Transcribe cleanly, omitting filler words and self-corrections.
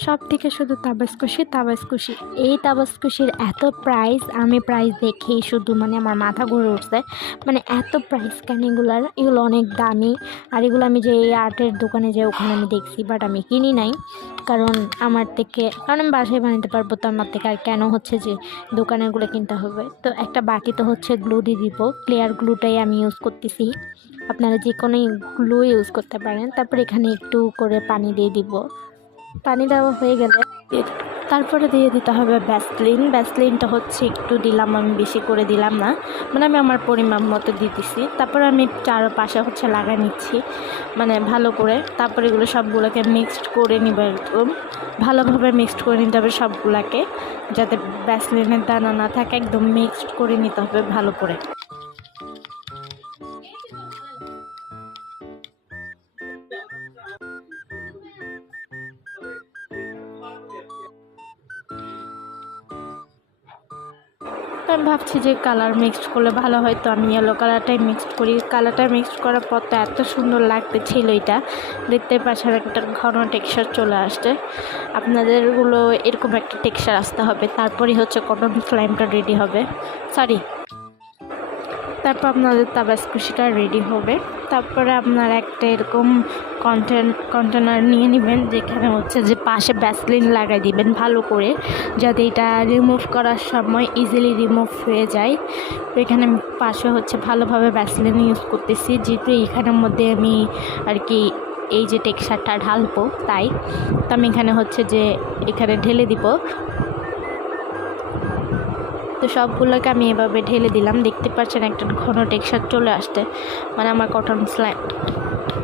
সব থেকে শুধু তাবাসকুশি তাবাসকুশি। এই তাবাসকুশির এত প্রাইস, আমি প্রাইস দেখেই শুধু মানে আমার মাথা ঘুরে উঠছে। মানে এত প্রাইস কেন এগুলার, এগুলো অনেক দামি। আর এগুলো আমি যে এই আর্টের দোকানে যে ওখানে আমি দেখছি, বাট আমি কিনি নাই। কারণ আমি বাসায় বানাতে পারবো, তো আমার থেকে আর কেন হচ্ছে যে দোকানেরগুলো কিনতে হবে। তো একটা বাটিতে হচ্ছে গ্লু দিয়ে দিব, ক্লিয়ার গ্লুটাই আমি ইউজ করতেছি। আপনারা যে কোনো গ্লু ইউজ করতে পারেন। তারপর এখানে একটু করে পানি দিয়ে দিব। পানি দেওয়া হয়ে গেলে তারপরে দিয়ে দিতে হবে ভ্যাসলিনটা হচ্ছে একটু দিলাম, আমি বেশি করে দিলাম না, মানে আমি আমার পরিমাণ মতো দিতেছি। তারপর আমি চারপাশে হচ্ছে লাগাই নিচ্ছি মানে ভালো করে। তারপরে এগুলো সবগুলোকে মিক্সড করে নিব, একদম ভালোভাবে মিক্সড করে নিতে হবে সবগুলোকে, যাতে ভ্যাসলিনের দানা না থাকে। একদম মিক্সড করে নিতে হবে ভালো করে। তো আমি ভাবছি যে কালার মিক্সড করলে ভালো হয়, তো আমি ইয়েলো কালারটাই মিক্সড করি। কালারটা মিক্সড করার পর তো এত সুন্দর লাগতেছিল, এটা দেখতে পাচ্ছেন একটা ঘন টেক্সচার চলে আসছে। আপনাদেরগুলো এরকম একটা টেক্সচার আসতে হবে, তারপরেই হচ্ছে কটন স্লাইমটা রেডি হবে। সরি, তারপর আপনাদের তাবাসকুশিটা রেডি হবে। তারপরে আপনারা একটা এরকম কন্টেনার নিয়ে নেবেন, যেখানে হচ্ছে যে পাশে ভ্যাসলিন লাগাই দিবেন ভালো করে, যাতে এটা রিমুভ করার সময় ইজিলি রিমুভ হয়ে যায়। তো এখানে পাশে হচ্ছে ভালোভাবে ভ্যাসলিন ইউজ করতেছি, যেহেতু এইখানের মধ্যে আমি আর কি এই যে টেক্সচারটা ঢালবো, তাই তো আমি এখানে হচ্ছে যে এখানে ঢেলে দিব। তো সবগুলোকে আমি এভাবে ঢেলে দিলাম, দেখতে পাচ্ছেন একটা ঘন টেক্সচার চলে আসতে, মানে আমার কটন স্লাইম